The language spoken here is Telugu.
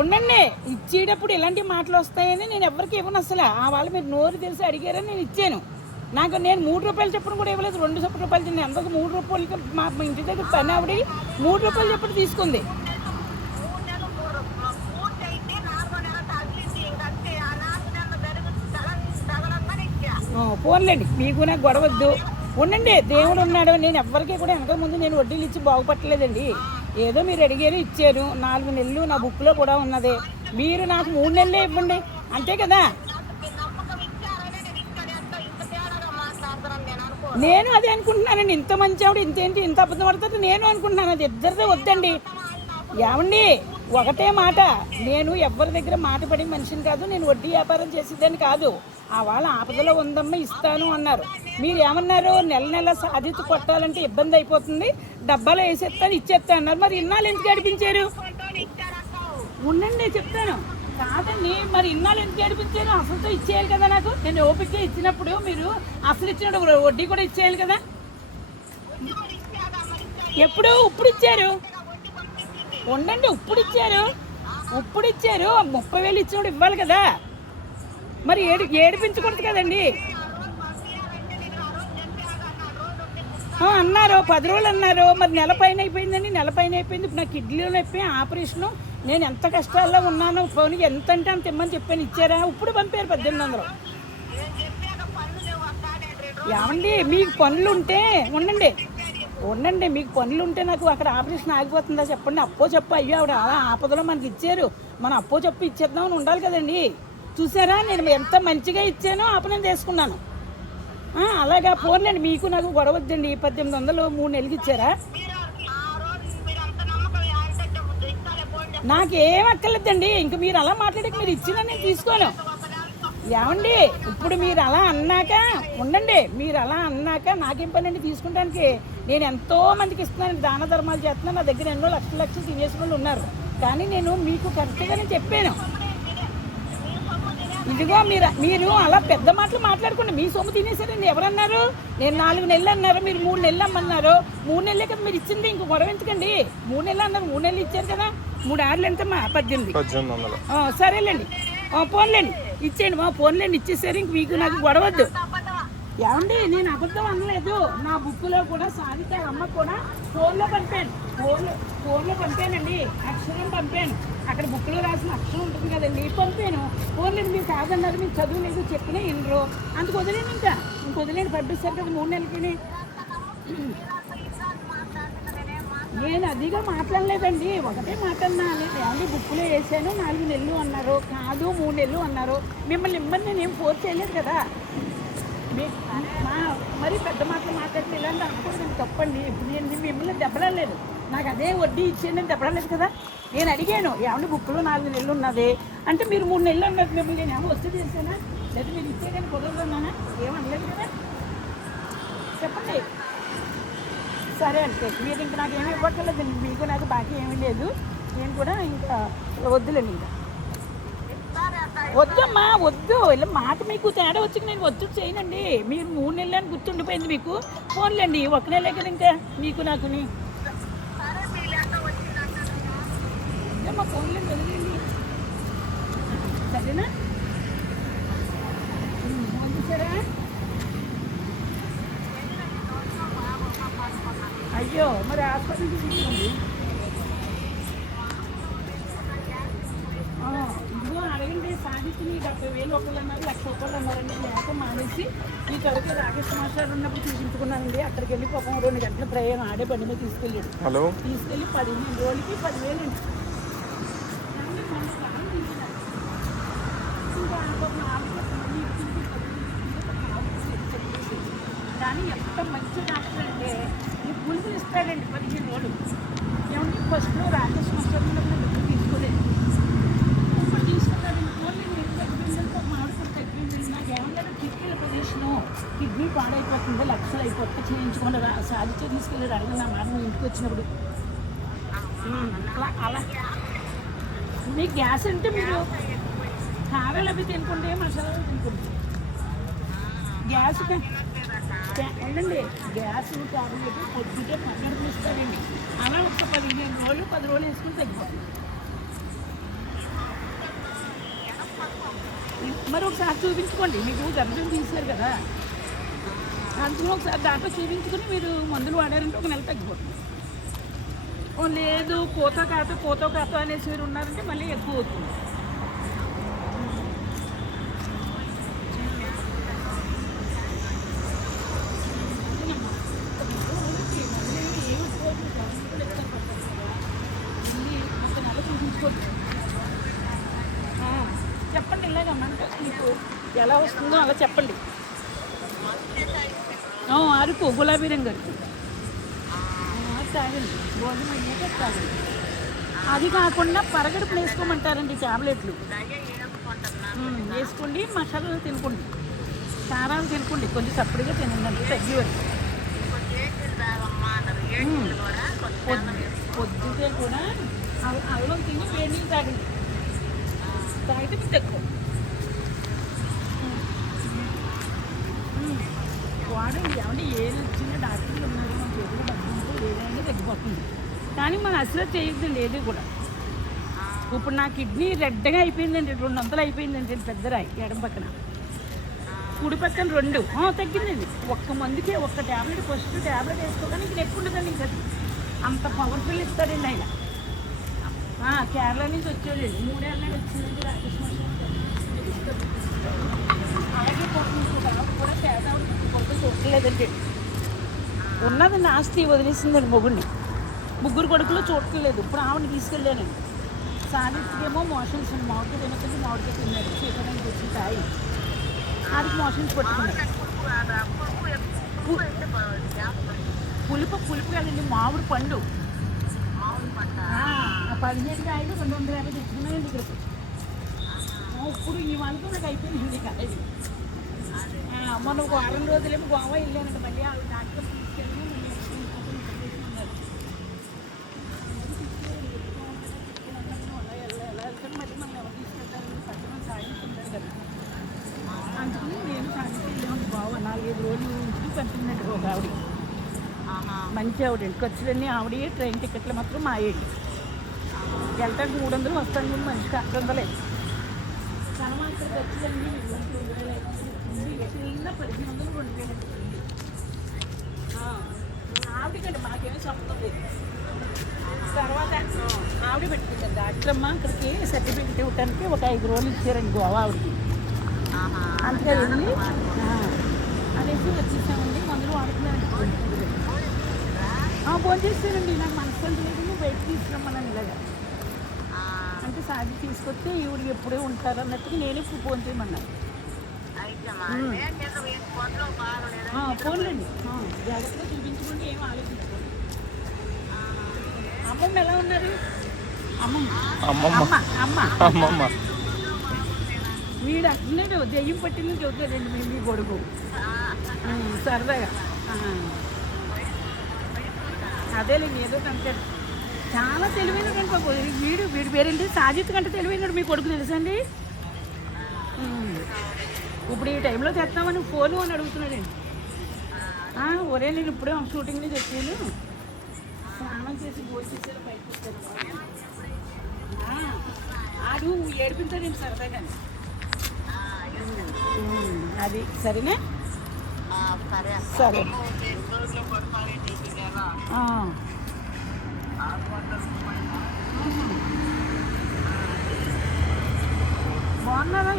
ఉండండి. ఇచ్చేటప్పుడు ఇలాంటి మాటలు వస్తాయని నేను ఎవరికి ఇవ్వను అసలు. ఆ వాళ్ళు మీరు నోరు తెలిసి అడిగారని నేను ఇచ్చాను. నేను 3 రూపాయలు చెప్పడం కూడా ఇవ్వలేదు. 2 రూపాయలు తిన్నాను. అందరికి 3 రూపాయలకి మా ఇంటి దగ్గర పని ఆవిడ 3 రూపాయలు చెప్పడం తీసుకుంది. ఫోన్లేండి, మీకు నాకు గొడవద్దు. ఉండండి, దేవుడు ఉన్నాడు. నేను ఎవరికి కూడా వెనక ముందు నేను వడ్డీలు ఇచ్చి బాగుపట్టలేదండి. ఏదో మీరు అడిగారు, ఇచ్చారు. 4 నెలలు నా బుక్లో కూడా ఉన్నది. మీరు నాకు 3 నెలలే ఇవ్వండి, అంతే కదా. నేను అదే అనుకుంటున్నానండి. ఇంత మంచి ఆవిడ ఇంతేంటి ఇంత అబద్ధం పడుతుంది నేను అనుకుంటున్నాను. అది ఇద్దరిదే వద్దండి. ఏమండి, ఒకటే మాట, నేను ఎవరి దగ్గర మాట పడి మనిషిని కాదు. నేను వడ్డీ వ్యాపారం చేసేదాన్ని కాదు. ఆ వాళ్ళ ఆపదలో ఉందమ్మా ఇస్తాను అన్నారు. మీరు ఏమన్నారు, నెల సాధించి కొట్టాలంటే ఇబ్బంది అయిపోతుంది, డబ్బాలో వేసేస్తాను ఇచ్చేస్తా అన్నారు. మరి ఇన్నాళ్ళు ఎందుకు గడిపించారు? ఉండండి చెప్తాను. కాదండి, మరి ఇన్నాళ్ళు ఎందుకు గడిపించారు? అసలుతో ఇచ్చేయాలి కదా నాకు. నేను ఓపిక ఇచ్చినప్పుడు మీరు అసలు ఇచ్చినప్పుడు వడ్డీ కూడా ఇచ్చేయాలి కదా. ఎప్పుడు? ఇప్పుడు ఇచ్చారు. ఉండండి, ఇప్పుడు ఇచ్చారు. 30,000 ఇచ్చినప్పుడు ఇవ్వాలి కదా. మరి ఏడిపించకూడదు కదండి. అన్నారు 10 రోజులు అన్నారు. మరి నెల పైన అయిపోయిందండి. ఇప్పుడు నా కిడ్నీలో నొప్పి, ఆపరేషను. నేను ఎంత కష్టాల్లో ఉన్నాను. ఫోన్కి ఎంత అంటే అంత ఇమ్మని చెప్పాను, ఇచ్చారా? ఇప్పుడు పంపారు 1800. ఏమండి, మీకు పనులు ఉంటే ఉండండి, మీకు పనులు ఉంటే నాకు అక్కడ ఆపరేషన్ ఆగిపోతుందా చెప్పండి. అయ్యో ఆవిడ అలా ఆపదలో మనకి ఇచ్చారు, మనం ఇచ్చేద్దామని ఉండాలి కదండి. చూసారా, నేను ఎంత మంచిగా ఇచ్చానో అపనం చేసుకున్నాను. అలాగా ఫోన్లేండి, మీకు నాకు గొడవద్దండి. 1800 3 నెలలకి ఇచ్చారా? నాకేం అక్కర్లేదండి. ఇంక మీరు అలా మాట్లాడక మీరు ఇచ్చిన నేను తీసుకోను. ఏమండి, ఇప్పుడు మీరు అలా అన్నాక ఉండండి. మీరు అలా అన్నాక నాకేం పని అండి తీసుకుంటానికి? నేను ఎంతో మందికి ఇస్తున్నాను, దాన ధర్మాలు చేస్తున్నాను. నా దగ్గర ఎన్నో లక్షలు తినేసిన వాళ్ళు ఉన్నారు. కానీ నేను మీకు కరెక్ట్గానే చెప్పాను. ఇదిగో మీరు అలా పెద్ద మాటలు మాట్లాడుకోండి. మీ సొమ్ము తినేసారండి. ఎవరన్నారు? నేను 4 నెలలు అన్నారు, మీరు 3 నెలలు అమ్మన్నారు. 3 నెలలే కదా మీరు ఇచ్చింది, ఇంక గొడవ ఎందుకండి? 3 నెలలు అన్నారు, 3 నెలలు ఇచ్చారు కదా. 3 ఆరులు ఎంతమ్మా? 1800. సరేలేండి, ఫోన్లేండి ఇచ్చేయండి. ఫోన్లేండి ఇచ్చేసారు. ఇంక మీకు నాకు గొడవద్దు. ఏమండి, నేను అబద్ధం అనలేదు. నా బుక్లో కూడా సాధిత అమ్మ కూడా ఫోన్లో పంపానండి. అక్షరం పంపాను. అక్కడ బుక్లో రాసిన అక్షరం ఉంటుంది కదండి, పంపాను. ఫోన్లేదు, మీరు కాదన్నారు, మీకు చదువు లేదు చెప్పినా వినరు. అందుకు వదిలేండి. ఇంక వదిలేండి, పంపిస్తారు కదా 3 నెలలకి. నేను అదిగా మాట్లాడలేదండి, ఒకటే మాట్లాడినాను. ఏమండి, బుక్లో వేసాను 4 నెలలు అన్నారు, కాదు 3 నెలలు అన్నారు. మిమ్మల్ని నేనేం ఫోర్స్ చేయలేదు కదా. మరి పెద్ద మాటలు మాట్లాడితే ఇలాంటి అనుకోండి, తప్పండి. ఇప్పుడు నేను మిమ్మల్ని దెబ్బలాడలేదు. నాకు అదే వడ్డీ ఇచ్చేయండి అని దెబ్బలాడలేదు కదా. నేను అడిగాను, ఏమంటే బుక్లో 4 నెలలు ఉన్నది అంటే మీరు 3 నెలలు అన్నారు. మిమ్మల్ని నేను ఏమో వస్తే చేశానా, లేదా మీరు ఇచ్చేయడానికి కుదరదన్నానా? ఏమనలేదు కదా. చెప్పండి. సరే అంటే మీరు ఇంక నాకు ఏమి ఇవ్వట్లేదు. మీకు నాకు బాకీ ఏమీ లేదు. నేను కూడా ఇంకా వద్దులేండి. ఇంకా వద్దమ్మా, వద్దు. ఇలా మాట మీకు తేడా వచ్చి నేను వద్దు చేయనండి. మీరు 3 నెలలు అని గుర్తుండిపోయింది మీకు. ఫోన్లేండి, 1 నెలే కదా ఇంకా మీకు నాకుని. మా ఫోన్లేండి వదిలేండి, సరేనా? సరే. అయ్యో, మరి హాస్పిటల్ తీసుకోండి. ఇదిగో అడగండి. సాధించి 70,000 ఒకళ్ళు అన్నారు, 1,00,000 అన్నారండి. లేక మానేసి ఈ తరగతి రాకేష్ మాస్టర్ ఉన్నప్పుడు చూపించుకున్నానండి. అక్కడికి వెళ్ళి పాపం 2 గంటల ప్రయాణం ఆడే బండి మీద తీసుకెళ్ళి 15 రోజులకి 10,000 అండి. కానీ ఎంత మంచి డాక్టర్ అంటే ఈ పులుపులు ఇస్తాడండి 15 రోజులు. ఏమంటే ఫస్ట్లో రాకేష్ మాస్టర్ ఉన్నప్పుడు తీసుకోలేదు, తీసుకున్నాడండి. మామిడిపడి తగ్గిందండి. నాకు ఏమన్నా కిడ్నీల ప్రదేశం, కిడ్నీ పాడైపోతుంది, లక్షలు అయిపోతే చేయించుకొని సాధించే తీసుకెళ్ళాడు. అడిగిన నా మాట ఇంటికి వచ్చినప్పుడు అలా మీ గ్యాస్ అంటే మీరు కారాలు అవి తినుకుంటే మసాలాలు తినుకుంటే గ్యాస్ ఉండండి. గ్యాస్ టాబ్లెట్ పొద్దుటే 12 ఇస్తారండి. అలా ఒక 15 రోజులు 10 రోజులు వేసుకుని తగ్గిపోతుంది. మరి ఒకసారి చూపించుకోండి, మీకు గర్భం తీశారు కదా, అందులో ఒకసారి దాంట్లో చూపించుకుని మీరు మందులు వాడారంటే ఒక నెల తగ్గిపోతుంది. లేదు కోతో కాతో అనేసి మీరు ఉన్నారంటే మళ్ళీ ఎక్కువ అవుతుంది. చెప్పండి, ఇలాగ మనకు మీకు ఎలా వస్తుందో అలా చెప్పండి. అరుపు గులాబీ రంగు అరుపు తాగండి, భోజనం అయ్యాక తాగండి. అది కాకుండా పరగడుపులు వేసుకోమంటారండి ట్యాబ్లెట్లు, వేసుకోండి. మసాలాలు తినుకోండి, కారాలు తినుకోండి, కొంచెం సప్పడిగా తినండి, అంటే తగ్గి వరకు. పొద్దుటే కూడా అల్లం తిని వేడి నీళ్ళు తాగండి, తాగితే మీకు తక్కువ. వాడండి, ఏమంటే ఏది వచ్చినా డాక్టర్లు ఉన్నారు, మన చేతిలో డబ్బులు ఏదైనా తగ్గిపోతుంది. కానీ మనం అసలు చేయొద్దండి ఏది కూడా. ఇప్పుడు నా కిడ్నీ రెడ్గా అయిపోయిందండి, 200 అయిపోయిందండి, పెద్ద రాయి ఎడం పక్కన, కుడి పక్కన 2 తగ్గిందండి. ఒక్క మందుకే ఒక్క ట్యాబ్లెట్, ఫస్ట్ ట్యాబ్లెట్ వేసుకోవడానికి నొప్పి ఉండదండి. ఇంకా అంత పవర్ఫుల్ ఇస్తారండి ఆయన. కేరళ నుంచి వచ్చేదండి, 3 ఏళ్ళ నుంచి వచ్చిందండి రాకేష్. అలాగే కూడా పేద కొడుకు చూడలేదండి, ఉన్నదండి ఆస్తి వదిలేసిందండి మొగుడిని. 3 కొడుకులు చూడట్లేదు. ఇప్పుడు ఆవిడని తీసుకెళ్ళానండి. సాధించుకేమో మోషన్స్ అండి, మామిడికి తినకండి, మామిడికి తిన్నాడు, చీకడానికి వచ్చి తాయి ఆడికి మోషన్స్ పట్టుకున్నాడు. పులుపు కదండి, మామిడి పండు 15 కాయలు 250 తెచ్చుకున్నాయండి ఇక్కడ. ఇప్పుడు ఈ వాళ్ళతో నాకు అయిపోయింది కాలేదు. మొన్న ఒక 6 రోజులేమో గోవా వెళ్ళానండి, మళ్ళీ ఆ డాక్టర్ తీసుకెళ్ళి మళ్ళీ మనం ఎవరు తీసుకెళ్తారని పట్టణం సాధించుకుంటారు కదా. అందుకని నేను సాధించి గోవా 4-5 రోజులు ఇంటికి పంపిందండి ఒక ఆవిడ, మంచి ఆవిడండి. ఖర్చులన్నీ ఆవిడ, ట్రైన్ టికెట్లు మాత్రం మాయండి. వెళ్ళటానికి 300, వస్తాను మనిషికి 800. తర్వాత ఖర్చులన్నీ చిన్న 1500, 2000 ఆవిడకండి, మాకేమీ సంబంధం లేదు. తర్వాత ఆవిడ పెట్టుకుంటారు డాక్టర్ అమ్మ, అక్కడికి సర్టిఫికెట్ ఇవ్వడానికి ఒక 5 రోజులు ఇచ్చారండి గోవా ఆవిడకి. అంతేదండి అనేసి వచ్చేసామండి. మందులు వాడుతున్నారండి. ఫోన్ చేస్తానండి, నాకు మనసు లేదు, బయట తీసుకురమ్మన్నాను ఇలాగా అంటే సాగి తీసుకొస్తే ఈవిడికి ఎప్పుడే ఉంటారు అన్నట్టుగా నేనే ఫోన్ చేయమన్నాను. ఫోన్లండి, జాగ్రత్తగా చూపించుకుంటే ఏం ఆలోచించుకోండి. అమ్మమ్మ ఎలా ఉన్నారు? అమ్మమ్మ వీడు అంటున్నాడు, దెయ్యం పట్టిందని చదువుతాడండి మీ కొడుకు సరదాగా. అదేలేండి, ఏదో అంటాడు. చాలా తెలివైనడు బాబు వీడి పేరేంటి, సాజిత్ కంటే తెలివైనడు మీ కొడుకు, తెలుసండి. ఇప్పుడు ఈ టైంలో తెస్తామని ఫోను అని అడుగుతున్నాడండి. ఒరే నేను ఇప్పుడే షూటింగ్ నుంచి వచ్చాను, స్నానం చేసి భోజనం చేసారు, బయటకు వచ్చాను. ఆడు ఏడిపించాడండి సరదాగా. అది సరేనా? సరే. బాగున్నారా?